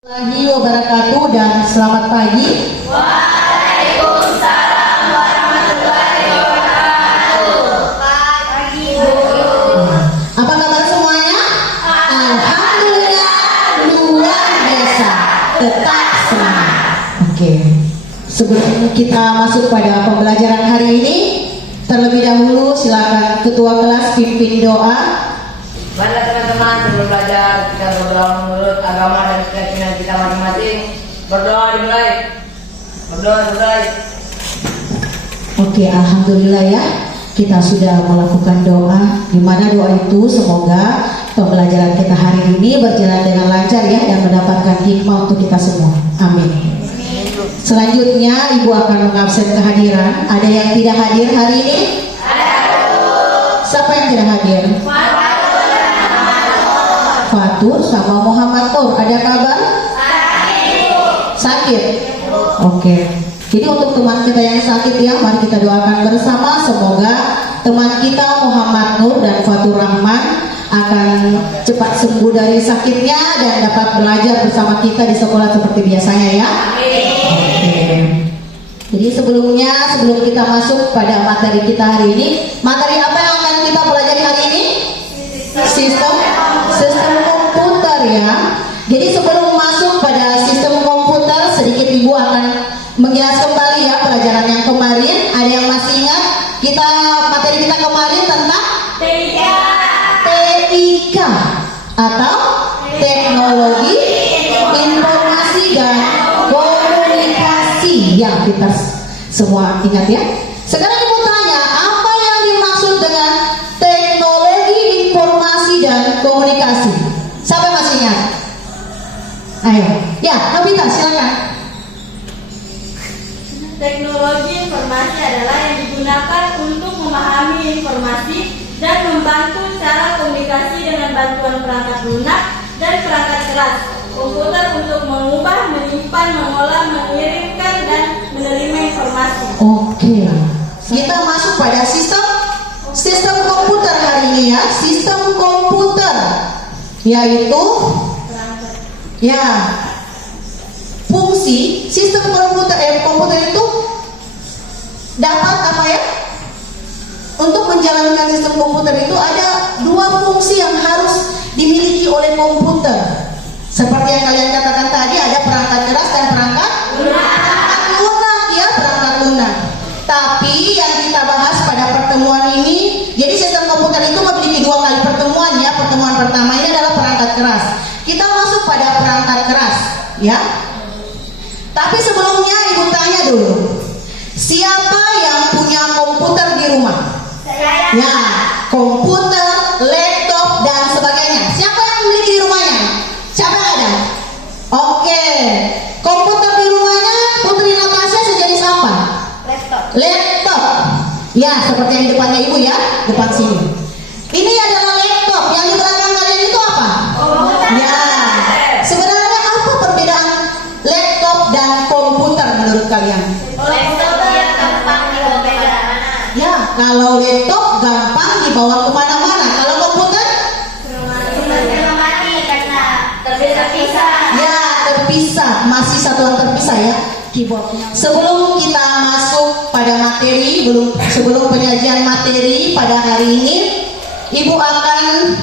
Warahmatullahi wabarakatuh dan selamat pagi. Waalaikumsalam warahmatullahi wabarakatuh. Pagi Bu. Apa kabar semuanya? Alhamdulillah luar biasa. Tetap semangat. Oke. Sebelum kita masuk pada pembelajaran hari ini, terlebih dahulu silakan ketua kelas pimpin doa. Mari teman-teman sebelum belajar kita berdoa menurut agama dan keyakinan kita masing-masing. Berdoa dimulai. Oke, alhamdulillah ya. Kita sudah melakukan doa, di mana doa itu semoga pembelajaran kita hari ini berjalan dengan lancar ya dan mendapatkan hikmah untuk kita semua. Amin. Selanjutnya Ibu akan mengabsen kehadiran. Ada yang tidak hadir hari ini? Siapa yang tidak hadir? Fatur sama Muhammad Nur. Ada kabar? Sakit. Oke. Jadi untuk teman kita yang sakit ya, mari kita doakan bersama semoga teman kita Muhammad Nur dan Fatur Rahman akan cepat sembuh dari sakitnya dan dapat belajar bersama kita di sekolah seperti biasanya ya. Oke. Jadi sebelum kita masuk pada materi kita hari ini, materi apa yang akan kita pelajari hari ini? Sistem komputer ya. Jadi sebelum masuk pada sistem komputer, sedikit Ibu akan menjelaskan kembali ya pelajaran yang kemarin. Ada yang masih ingat materi kita kemarin tentang TIK atau teknologi informasi dan komunikasi. Ya, kita semua ingat ya. Sekarang Ibu tanya, apa yang dimaksud dengan teknologi informasi dan komunikasi? Siapa yang masih ingat? Ayo, ya, Nobita silakan. Teknologi informasi adalah yang digunakan untuk memahami informasi dan membantu cara komunikasi dengan bantuan perangkat lunak dan perangkat keras komputer untuk mengubah, menyimpan, mengolah, mengirimkan, dan menerima informasi. Oke, kita masuk pada sistem komputer hari ini ya. Sistem komputer yaitu ya fungsi sistem komputer itu dapat apa ya? Untuk menjalankan sistem komputer itu ada dua fungsi yang harus dimiliki oleh komputer. Seperti yang kalian katakan tadi, ada perangkat keras dan perangkat lunak ya, perangkat lunak. Tapi yang kita bahas pada pertemuan ini, jadi sistem komputer itu memiliki dua kali pertemuan ya. Pertemuan pertama ini adalah perangkat keras. Kita masuk pada perangkat keras ya. Tapi sebelumnya Ibu tanya dulu, siapa yang punya komputer di rumah? Ya, komputer, laptop dan sebagainya. Siapa yang memiliki di rumahnya? Siapa yang ada? Oke, komputer di rumahnya Putri Natasha sejenis apa? Laptop. Ya, seperti yang di depannya Ibu ya, depan sini. Ini adalah laptop. Yang di belakang kalian itu apa? Ya, sebenarnya apa perbedaan laptop dan komputer menurut kalian? Ya, kalau laptop gampang dibawa kemana-mana. Kalau komputer? Ya, terpisah. Masih satuan terpisah ya. Keyboardnya. Sebelum kita masuk pada materi, sebelum penyajian materi pada hari ini, Ibu akan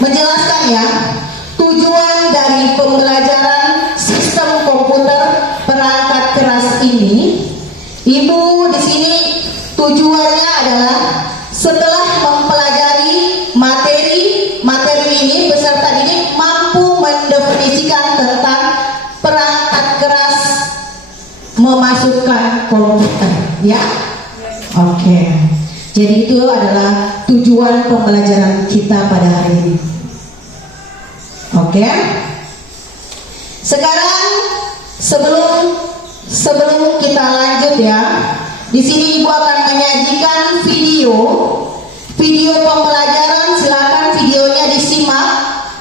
menjelaskan ya tujuan dari pembelajaran sistem komputer perangkat keras ini. Ibu di sini tujuannya adalah setelah mempelajari materi ini, peserta didik mampu mendefinisikan tentang perangkat keras memasukkan komputer ya. Oke. Jadi itu adalah tujuan pembelajaran kita pada hari ini. Oke. Sekarang sebelum kita lanjut ya, di sini Ibu akan menyajikan video pembelajaran. Silakan videonya disimak,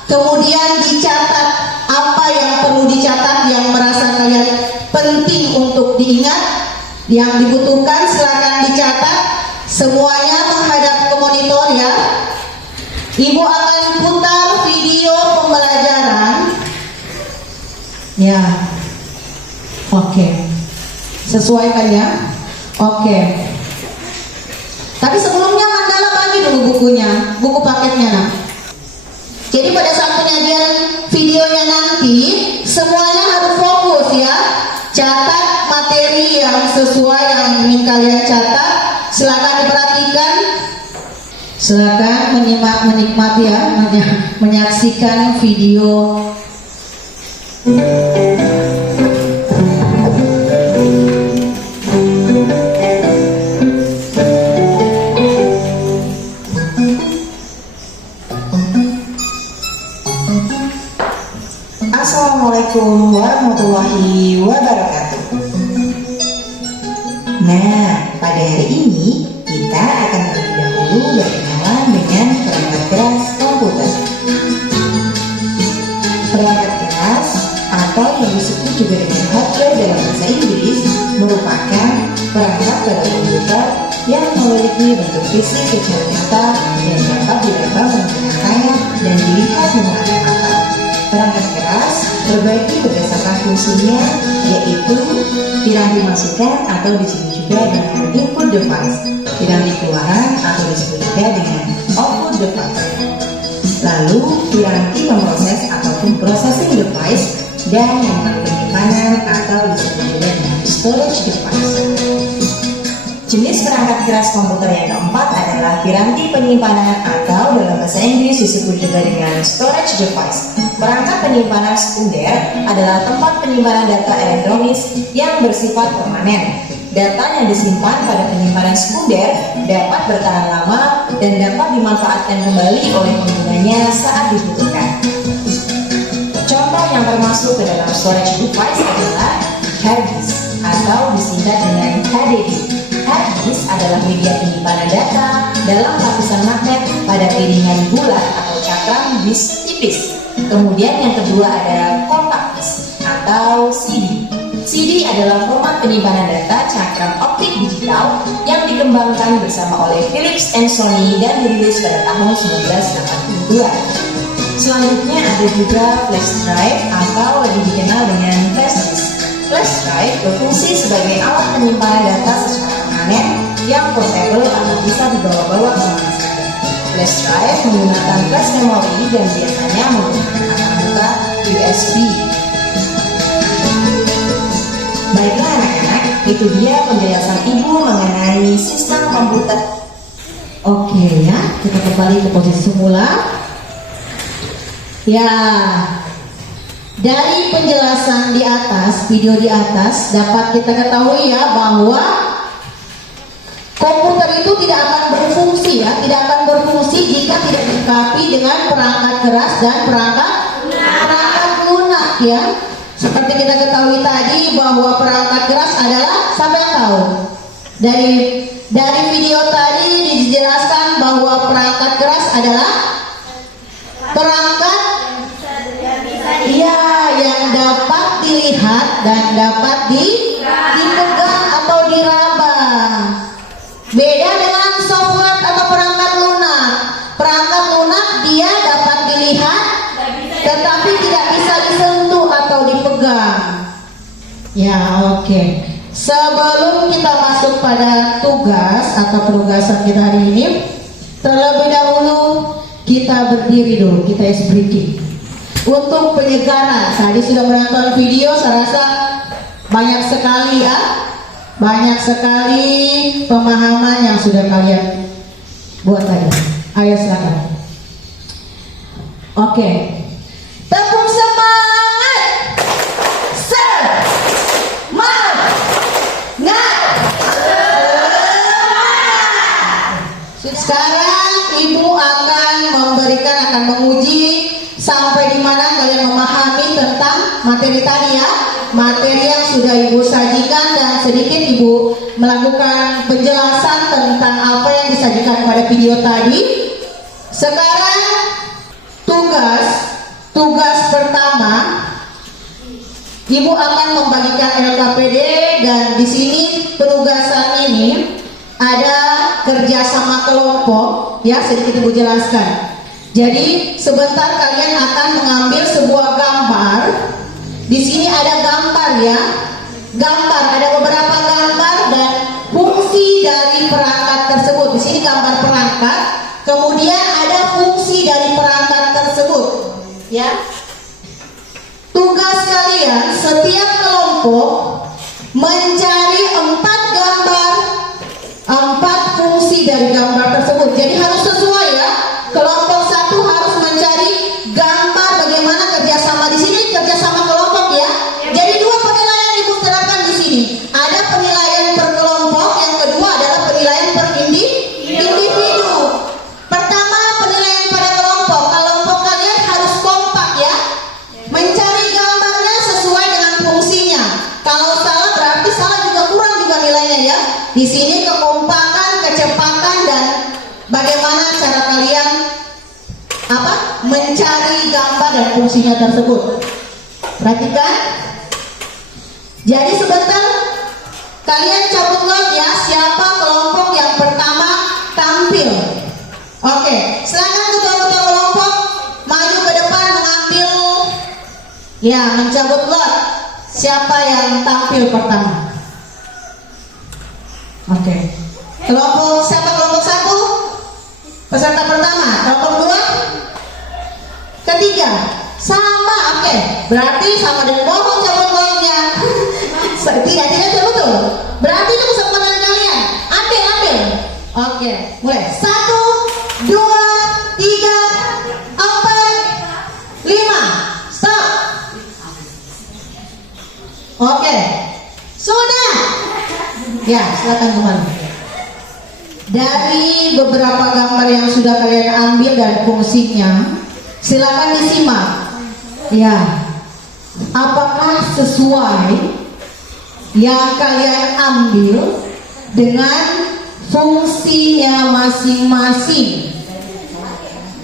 kemudian dicatat apa yang perlu dicatat, yang merasa kalian penting untuk diingat, yang dibutuhkan silakan dicatat. Semuanya menghadap ke monitor ya. Ibu akan putar video pembelajaran Ya, oke. Sesuai kan ya? Oke. Tapi sebelumnya Mandala bagi dulu bukunya, buku paketnya nak. Jadi pada saat penyajian videonya nanti semuanya harus fokus ya. Catat materi yang sesuai yang ingin kalian catat. Silakan diperhatikan. Silakan menikmati ya, menyaksikan video. Assalamualaikum warahmatullahi wabarakatuh. Nah, pada hari ini kita akan terlebih dahulu berkenalan dengan perangkat keras komputer. Perangkat keras atau yang disebut juga dengan hardware dalam bahasa Inggris merupakan perangkat pada komputer yang memiliki bentuk fisik secara nyata dan dapat diraba menggunakan tangan dan dilihat menggunakan mata. Perangkat keras terbagi berdasarkan fungsinya, yaitu piranti masukan atau disebut juga dengan input device, piranti keluaran atau disebut juga dengan output device. Lalu piranti memproses ataupun processing device, dan yang paling penyimpanan atau disebut juga dengan storage device. Jenis perangkat keras komputer yang keempat adalah piranti penyimpanan atau dalam bahasa Inggris disebut juga dengan storage device. Perangkat penyimpanan sekunder adalah tempat penyimpanan data elektronis yang bersifat permanen. Data yang disimpan pada penyimpanan sekunder dapat bertahan lama dan dapat dimanfaatkan kembali oleh penggunanya saat dibutuhkan. Contoh yang termasuk ke dalam storage device adalah hard disk atau disingkat dengan HDD. Hard disk adalah media penyimpanan data dalam lapisan magnet pada piringan bulat atau cakram disk tipis. Kemudian yang kedua adalah compact disk atau CD. CD adalah format penyimpanan data cakram optik digital yang dikembangkan bersama oleh Philips and Sony dan dirilis pada tahun 1982. Selanjutnya ada juga flash drive atau lebih dikenal dengan flash disk. Flash drive berfungsi sebagai alat penyimpanan data secara permanen yang portable atau bisa dibawa-bawa kemana saja. Flash drive menggunakan flash memory dan biasanya menggunakan antarmuka USB. Baiklah anak-anak, itu dia penjelasan Ibu mengenai sistem komputer. Oke ya, kita kembali ke posisi semula. Ya, dari penjelasan di atas, video di atas dapat kita ketahui ya bahwa komputer itu tidak akan berfungsi ya, tidak akan berfungsi jika tidak dilengkapi dengan perangkat keras dan perangkat lunak ya. Seperti kita ketahui tadi bahwa perangkat keras adalah, siapa yang tahu? Dari video tadi dijelaskan bahwa perangkat keras adalah perangkat yang dapat dilihat dan dapat dipegang atau diraba. Beda dengan software atau perangkat lunak. Perangkat lunak dia dapat dilihat tetapi tidak bisa disentuh atau dipegang. Ya, oke. Sebelum kita masuk pada tugas atau penugasan kita hari ini, terlebih dahulu kita berdiri dulu, kita ice breathing. Untuk penyegaran, tadi sudah menonton video, saya rasa banyak sekali ya, banyak sekali pemahaman yang sudah kalian buat tadi. Ayo silakan. Oke, tepuk semangat, sekarang Ibu akan menguji sampai di mana kalian memahami tentang materi tadi ya, materi yang sudah Ibu sajikan, dan sedikit Ibu melakukan penjelasan tentang apa yang disajikan pada video tadi. Sekarang tugas pertama, Ibu akan membagikan LKPD, dan di sini penugasan ini ada kerjasama kelompok ya, sedikit Ibu jelaskan. Jadi sebentar kalian akan mengambil sebuah gambar Di sini ada gambar ya. Gambar, ada beberapa gambar dan fungsi dari perangkat tersebut. Di sini gambar perangkat, kemudian ada fungsi dari perangkat tersebut. Ya. Tugas kalian setiap kelompok mencari 4 gambar, 4 fungsi dari gambar tersebut. Jadi harus sesuai ya. Kelompok 1 harus mencari gambar bagaimana kerjasama. Di sini kerjasama kelompok ya. Jadi 2 penilaian ibu terapkan di sini. Ada penilaian per kelompok, yang kedua adalah penilaian per individu. Pertama penilaian pada kelompok. Kelompok kalian harus kompak ya. Mencari gambarnya sesuai dengan fungsinya. Kalau salah berarti salah juga, kurang juga nilainya ya. Di sini kekompakan, kecepatan dan bagaimana cara kalian mencari gambar dan fungsinya tersebut. Perhatikan. Jadi sebentar kalian cabut lot ya, siapa kelompok yang pertama tampil. Oke, silakan ketua-ketua kelompok maju ke depan mengambil ya, mencabut lot. Siapa yang tampil pertama? Oke. Kelompok siapa? Kelompok 1 peserta pertama, kelompok 2 ketiga sama. Oke, berarti sama dengan bohong cabut lotnya. tidak betul. Berarti itu kesempatan kalian. Ambil. Oke, mulai 1, 2, 3, 4, 5. Stop. Oke, sudah. Ya, silakan kembali. Dari beberapa gambar yang sudah kalian ambil dan fungsinya, silakan disimak. Ya, apakah sesuai yang kalian ambil dengan fungsinya masing-masing?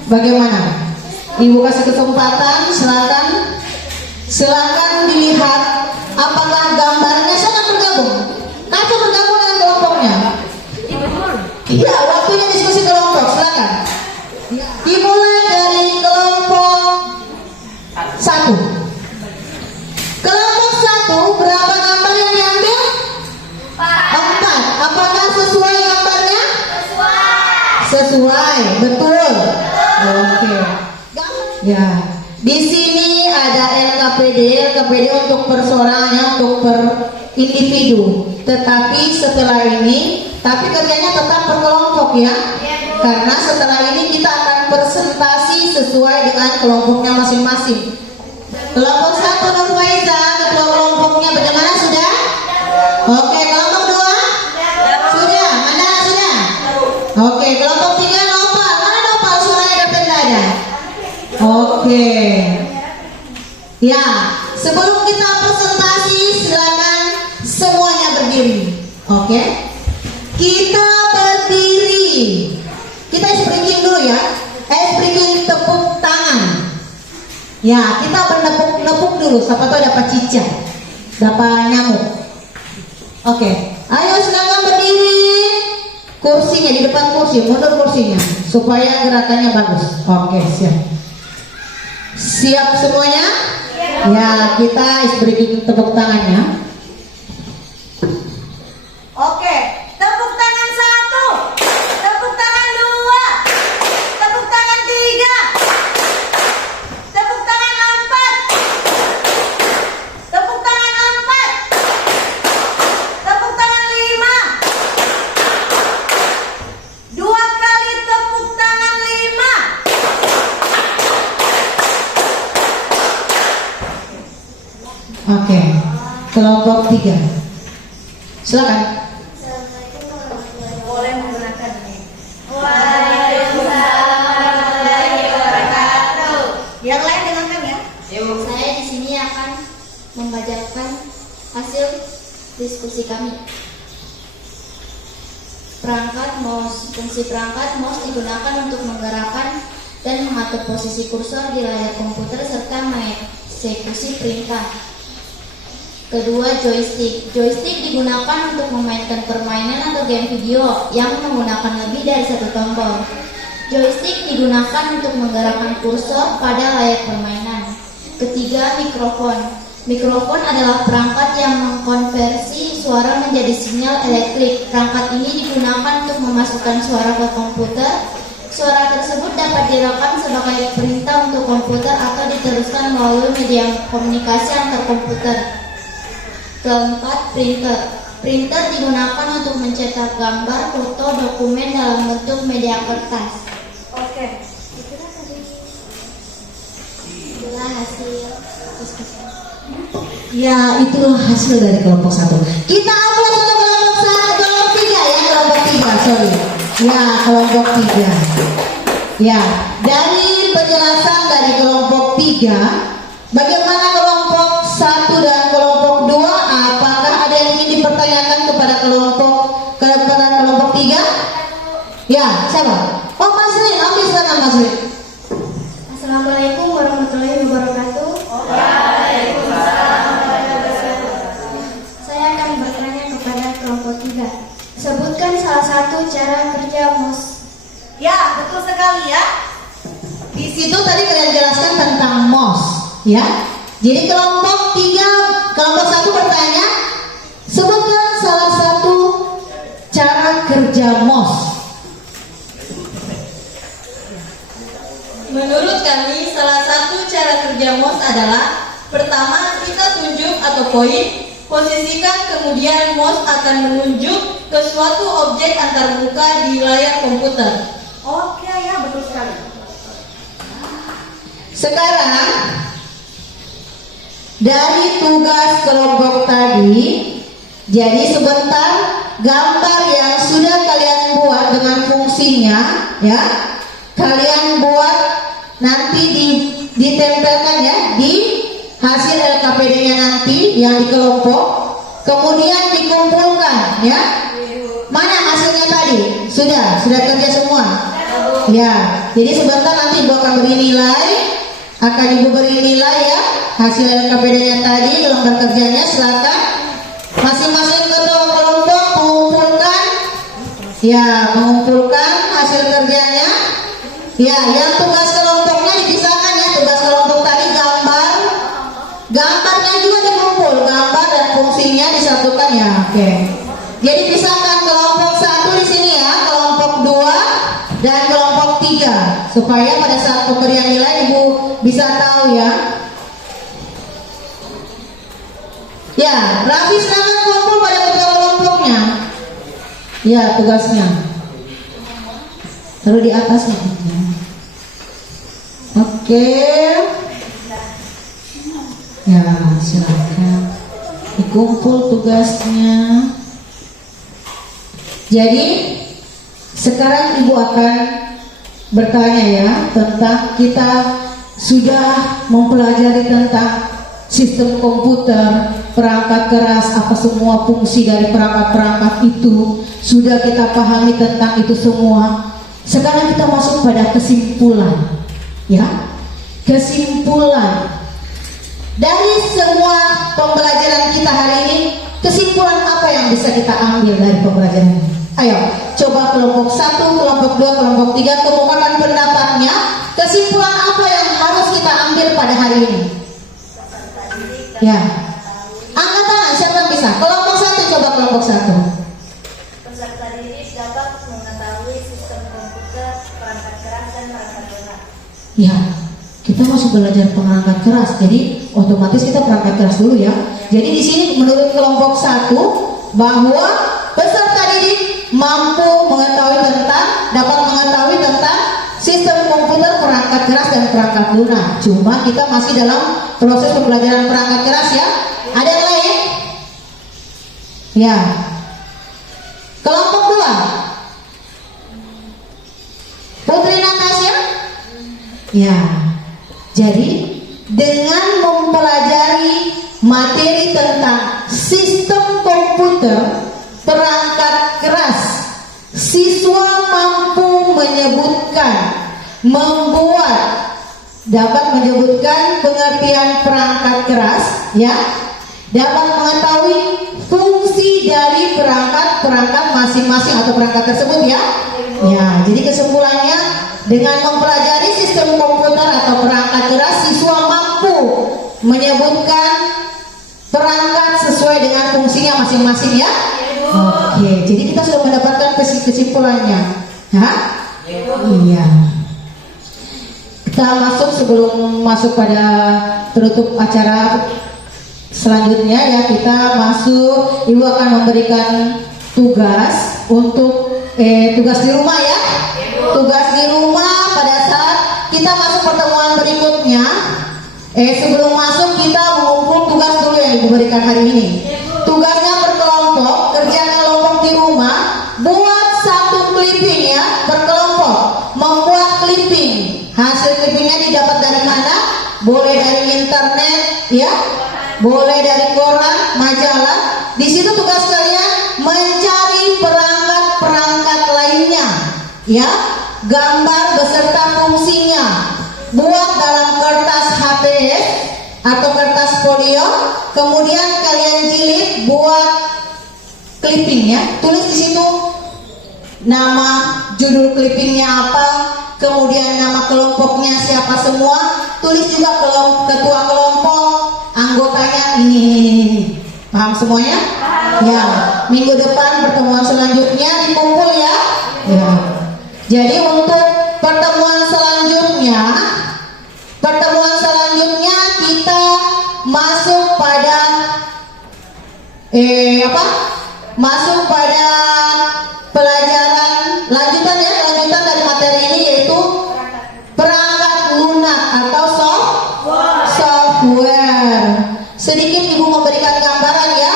Bagaimana? Ibu kasih kesempatan, silakan dilihat apakah gambarnya. Silakan bergabung. Nanti bergabung dengan kelompoknya. Iya, waktunya diskusi kelompok. Silakan. Dimulai dari kelompok 1. Kelompok 1 berapa gambar yang diambil? 4. Apakah sesuai gambarnya? Sesuai, betul. Oke. Ya, di sini ada LKPD untuk perseorangannya, untuk per individu. Tetapi setelah ini, tapi kerjanya tetap per kelompok ya. Karena setelah ini kita akan presentasi sesuai dengan kelompoknya masing-masing. Kelompok 1 Nur Faiza, ketua kelompoknya bagaimana, sudah? Oke, kelompok 2? Sudah. Mandala sudah? Oke, kelompok 3 Nopal. Mana Nopal? Suaranya datang ada. Oke. Ya, sebelum kita presentasi silakan semuanya berdiri. Oke. Kita berdiri. Kita breaking dulu ya. Breaking tepuk tangan. Ya, kita bernepuk-nepuk dulu. Siapa tahu dapat cicak, dapat nyamuk. Oke. Ayo silakan berdiri. Kursinya di depan kursi, mundur kursinya supaya gerakannya bagus. Oke, siap. Siap semuanya? Ya, kita breaking tepuk tangannya. Oke, tepuk tangan 1, tepuk tangan 2, tepuk tangan 3, tepuk tangan 4, tepuk tangan 4, tepuk tangan 5, 2 kali tepuk tangan 5. Oke. Kelompok 3. Silakan. Boleh menggunakan ini. Waalaikumsalam warahmatullahi wabarakatuh. Yang lain dengarkan ya. Saya di sini akan membacakan hasil diskusi kami. Fungsi perangkat mouse digunakan untuk menggerakkan dan mengatur posisi kursor di layar komputer serta mengeksekusi perintah. Kedua, joystick. Joystick digunakan untuk memainkan permainan atau game video yang menggunakan lebih dari satu tombol. Joystick digunakan untuk menggerakkan kursor pada layar permainan. Ketiga, mikrofon. Mikrofon adalah perangkat yang mengkonversi suara menjadi sinyal elektrik. Perangkat ini digunakan untuk memasukkan suara ke komputer. Suara tersebut dapat direkam sebagai perintah untuk komputer atau diteruskan melalui media komunikasi antar komputer. Keempat, printer. Printer digunakan untuk mencetak gambar, foto, dokumen dalam bentuk media kertas. Oke. Itulah hasil diskusi. Ya, itulah hasil dari kelompok 1. Kita aplaus untuk kelompok 1, kelompok 3 ya, kelompok 3, sorry. Ya, kelompok 3. Ya, dari penjelasan dari kelompok 3, bagaimana kelompok 1 dan kelompok 2? Apakah ada yang ingin dipertanyakan kepada kelompok 3? Ya, siapa? Oh, Mas Rin, oke, silakan Mas Rin. Assalamualaikum warahmatullahi wabarakatuh. Saya akan bertanya kepada kelompok 3. Sebutkan salah satu cara kerja MOS. Ya, betul sekali ya. Di situ tadi kalian jelaskan tentang MOS, ya. Jadi kelompok 1 bertanya, sebutkan salah satu cara kerja MOS. Menurut kami, salah satu cara kerja MOS adalah pertama, kita tunjuk atau poin, posisikan, kemudian MOS akan menunjuk ke suatu objek antarmuka di layar komputer. Oke ya, betul sekali. Sekarang dari tugas kelompok tadi, jadi sebentar gambar yang sudah kalian buat dengan fungsinya, ya, kalian buat nanti ditempelkan ya di hasil LKPD-nya nanti yang di kelompok, kemudian dikumpulkan ya. Mana hasilnya tadi? Sudah kerja semua. Ya, jadi sebentar nanti Ibu akan beri nilai, ya hasil LKPD-nya tadi, lembar kerjanya. Silakan masing-masing ketua kelompok mengumpulkan hasil kerjanya. Ya, yang tugas kelompoknya dipisahkan ya. Tugas kelompok tadi gambarnya juga dikumpul, gambar dan fungsinya disatukan ya. Oke. Jadi pisahkan kelompok 1 di sini ya, kelompok 2 dan kelompok 3 supaya pada saat pemberian nilai Ibu bisa tahu ya. Ya, Raffi silakan kumpul pada ketua kelompoknya. Ya, tugasnya. Taruh di atasnya. Oke. Ya, silakan dikumpul tugasnya. Jadi sekarang Ibu akan bertanya ya tentang, kita sudah mempelajari tentang sistem komputer, perangkat keras, apa semua fungsi dari perangkat-perangkat itu sudah kita pahami tentang itu semua. Sekarang kita masuk pada kesimpulan ya. Kesimpulan dari semua pembelajaran kita hari ini, kesimpulan apa yang bisa kita ambil dari pembelajaran ini? Ayo, coba kelompok 1, kelompok 2, kelompok 3 kemukakan pendapatnya. Kesimpulan apa yang harus kita ambil pada hari ini? Ya, angkat tangan siapa yang bisa? Kelompok 1, coba kelompok 1. Peserta didik dapat mengetahui sistem komputer, perangkat keras dan perangkat lunak. Ya, kita masuk belajar perangkat keras, jadi otomatis kita perangkat keras dulu ya. Jadi di sini menurut kelompok 1 bahwa peserta didik dapat mengetahui tentang sistem komputer, perangkat keras dan perangkat lunak. Cuma kita masih dalam proses pembelajaran perangkat keras ya. Ada yang lain? Ya. Kelompok 2. Putri Natasha? Ya. Jadi dengan mempelajari materi tentang sistem komputer, perangkat keras, siswa mampu dapat menyebutkan pengertian perangkat keras ya, dapat mengetahui fungsi dari perangkat masing-masing atau perangkat tersebut ya. Ya, jadi kesimpulannya dengan mempelajari sistem komputer atau perangkat keras, siswa mampu menyebutkan perangkat sesuai dengan fungsinya masing-masing ya. Oke, jadi kita sudah mendapatkan kesimpulannya. Hah? Iya. Kita sebelum masuk pada penutup acara selanjutnya ya, kita masuk. Ibu akan memberikan tugas untuk tugas di rumah ya. Tugas di rumah pada saat kita masuk pertemuan berikutnya. Sebelum masuk kita mengumpul tugas dulu yang Ibu berikan hari ini. Tugasnya berkelompok, kerja kelompok di rumah, buat satu clipping ya, berkelompok, membuat clipping. Hasil clippingnya didapat dari mana? Boleh dari internet ya, boleh dari koran, majalah. Di situ tugas kalian mencari perangkat-perangkat lainnya ya, gambar beserta fungsinya. Buat dalam kertas HPS atau kertas folio, kemudian kalian jilid buat clipping ya. Tulis di situ nama judul clippingnya apa, kemudian nama kelompoknya siapa semua. Tulis juga ketua kelompok, anggotanya ini. Paham semuanya? Ya. Minggu depan pertemuan selanjutnya dikumpul ya. Ya. Jadi untuk pertemuan selanjutnya kita masuk pada masuk pada pelajaran lanjutan ya, lanjutan dari materi ini yaitu perangkat lunak atau software. Sedikit Ibu memberikan gambaran ya,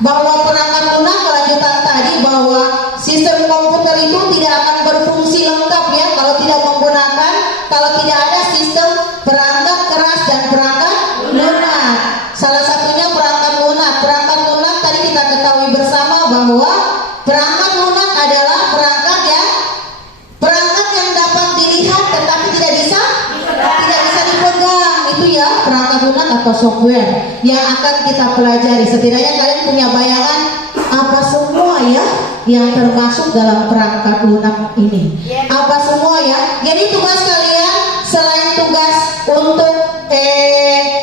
bahwa perangkat lunak kelanjutan tadi, bahwa sistem komputer itu tidak akan berfungsi lengkap ya kalau tidak ada sistem perangkat keras dan perangkat lunak. Salah satunya perangkat lunak. Perangkat lunak tadi kita ketahui bersama bahwa perangkat lunak adalah perangkat yang dapat dilihat tetapi tidak bisa dipegang. Itu ya perangkat lunak atau software yang akan kita pelajari. Setidaknya kalian punya bayangan apa semua ya yang termasuk dalam perangkat lunak ini. Apa semua ya. Jadi tugas kalian selain tugas untuk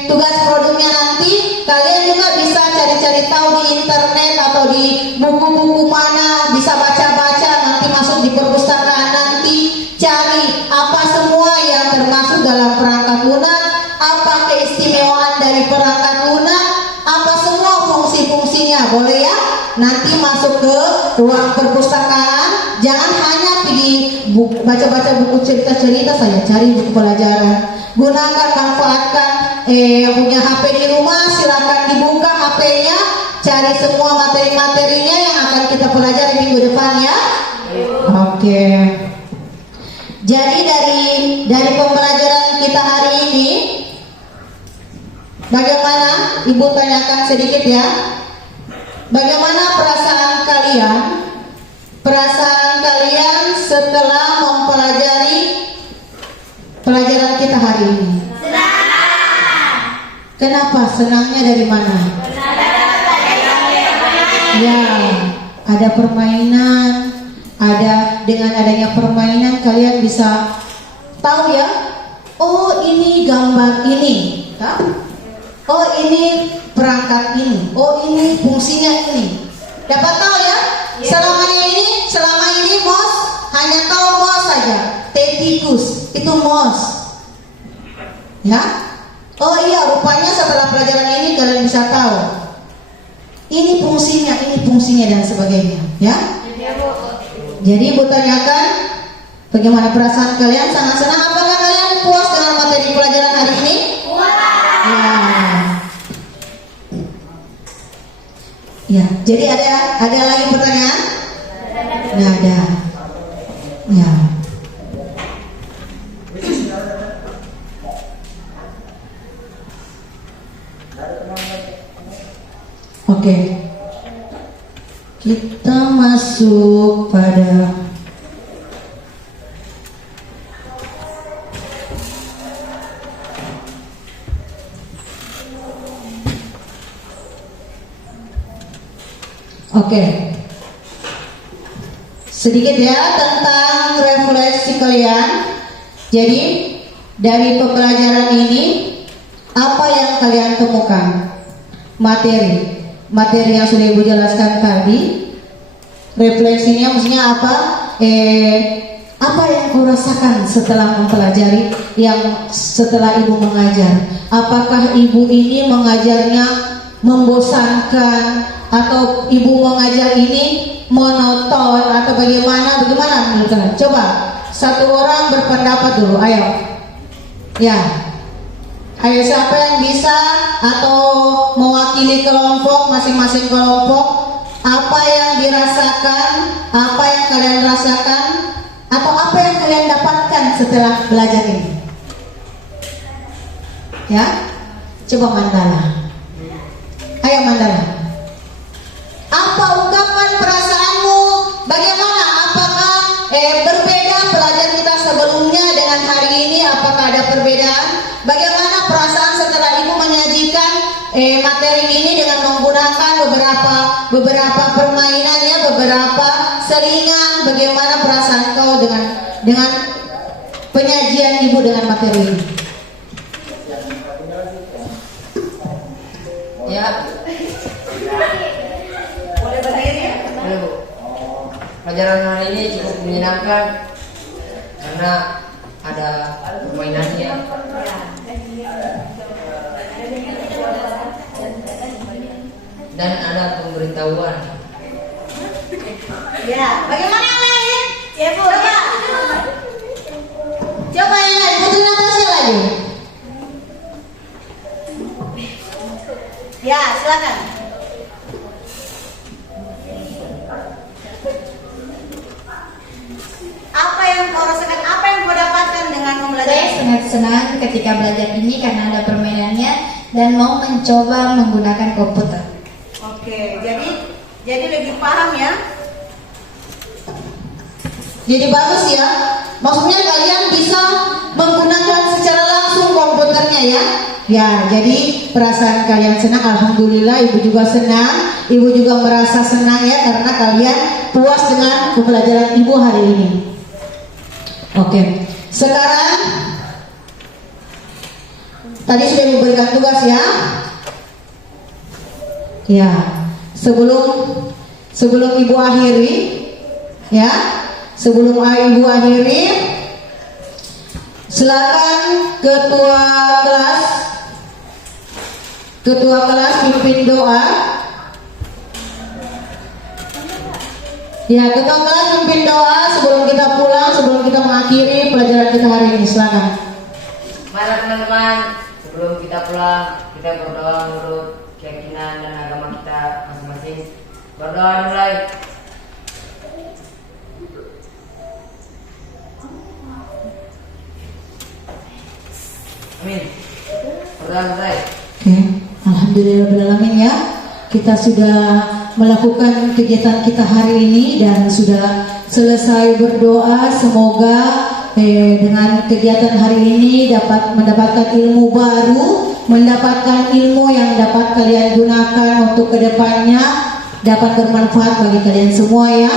tugas produknya nanti, kalian juga bisa cari-cari tahu di internet atau di buku-buku mana, bisa baca-baca nanti masuk di perpustakaan nanti, cari apa semua yang termasuk dalam perangkat lunak, apa keistimewaan dari perangkat lunak, apa semua fungsi-fungsinya, boleh ya? Nanti masuk ke ruang perpustakaan, jangan hanya baca-baca buku cerita-cerita saja, cari buku pelajaran. Gunakan, manfaatkan yang punya HP di rumah, silakan dibuka HP-nya, cari semua materi-materinya yang akan kita pelajari minggu depan ya. Oke. Jadi dari pembelajaran kita hari ini, bagaimana? Ibu tanyakan sedikit ya. Bagaimana perasaan kalian? Perasaan kalian setelah mempelajari pelajaran kita hari ini? Senang. Kenapa? Senangnya dari mana? Ya, ada permainan, dengan adanya permainan kalian bisa tahu ya. Oh ini gambar ini, oh ini perangkat ini, oh ini fungsinya ini. Dapat tahu ya? Selama ini mouse hanya tahu mouse saja. Tikus itu mouse. Ya? Oh iya, rupanya setelah pelajaran ini kalian bisa tahu. Ini fungsinya dan sebagainya, ya? Jadi Ibu tanyakan bagaimana perasaan kalian? Sangat senang. Apakah kalian puas dengan materi pelajaran hari ini? Ya, jadi ada lagi pertanyaan? Nggak ada. Ya. Oke. Kita masuk pada sedikit ya tentang refleksi kalian. Jadi dari pembelajaran ini apa yang kalian temukan? materi yang sudah Ibu jelaskan tadi. Refleksinya maksudnya apa? Apa yang kau rasakan setelah mempelajari, yang setelah Ibu mengajar? Apakah Ibu ini mengajarnya membosankan, atau Ibu mengajar ini monoton, atau bagaimana menurut kalian? Coba satu orang berpendapat dulu, ayo. Ya, ayo siapa yang bisa atau mewakili kelompok, masing-masing kelompok, apa yang dirasakan, apa yang kalian rasakan, atau apa yang kalian dapatkan setelah belajar ini? Ya, coba Mandala. Ayo Mandala. Apa ungkapan perasaanmu? Bagaimana? Apakah berbeda pelajaran kita sebelumnya dengan hari ini? Apakah ada perbedaan? Bagaimana perasaan setelah Ibu menyajikan materi ini dengan menggunakan beberapa permainannya, beberapa selingan? Bagaimana perasaan kau dengan penyajian Ibu dengan materi ini? Ya. Boleh berdiri? Boleh, Bu. Pelajaran hari ini cukup menyenangkan karena ada permainannya. Dan ada pemberitahuan. Ya, bagaimana yang lain? Ya Bu, coba yang lain, Putri Natasha lagi. Ya, silakan. Apa yang kau rasakan? Apa yang kau dapatkan dengan Saya mempelajari? sangat senang ketika belajar ini karena ada permainannya dan mau mencoba menggunakan komputer. Oke, jadi lebih paham ya. Jadi bagus ya. Maksudnya kalian bisa menggunakan secara langsung komputernya ya. Ya, jadi perasaan kalian senang, alhamdulillah. Ibu juga senang, Ibu juga merasa senang ya karena kalian puas dengan pembelajaran Ibu hari ini. Oke, sekarang tadi sudah diberikan tugas ya. Ya, sebelum Ibu akhiri, ya, sebelum Ibu akhiri, silakan ketua kelas pimpin doa. Ya, ketua kelas pimpin doa sebelum kita pulang, sebelum kita mengakhiri pelajaran kita hari ini. Silakan. Mari teman-teman, sebelum kita pulang, kita berdoa menurut keyakinan dan agama kita masing-masing. Berdoa mulai. Amin. Berdoa mulai. Oke, alhamdulillahirrahmanirrahim ya. Kita sudah melakukan kegiatan kita hari ini dan sudah selesai berdoa. Semoga dengan kegiatan hari ini dapat mendapatkan ilmu baru, mendapatkan ilmu yang dapat kalian gunakan untuk kedepannya, dapat bermanfaat bagi kalian semua ya.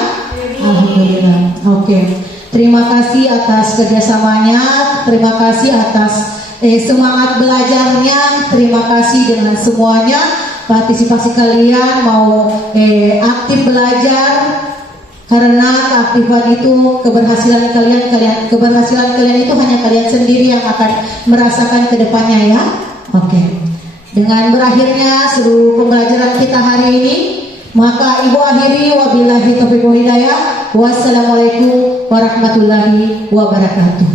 Alhamdulillah. Oke, terima kasih atas kerjasamanya, terima kasih atas semangat belajarnya, terima kasih dengan semuanya partisipasi kalian mau aktif belajar, karena keaktifan itu keberhasilan kalian itu hanya kalian sendiri yang akan merasakan kedepannya ya. Oke. Dengan berakhirnya seluruh pembelajaran kita hari ini, maka Ibu akhiri wabillahi taufiq wal hidayah. Wassalamualaikum warahmatullahi wabarakatuh.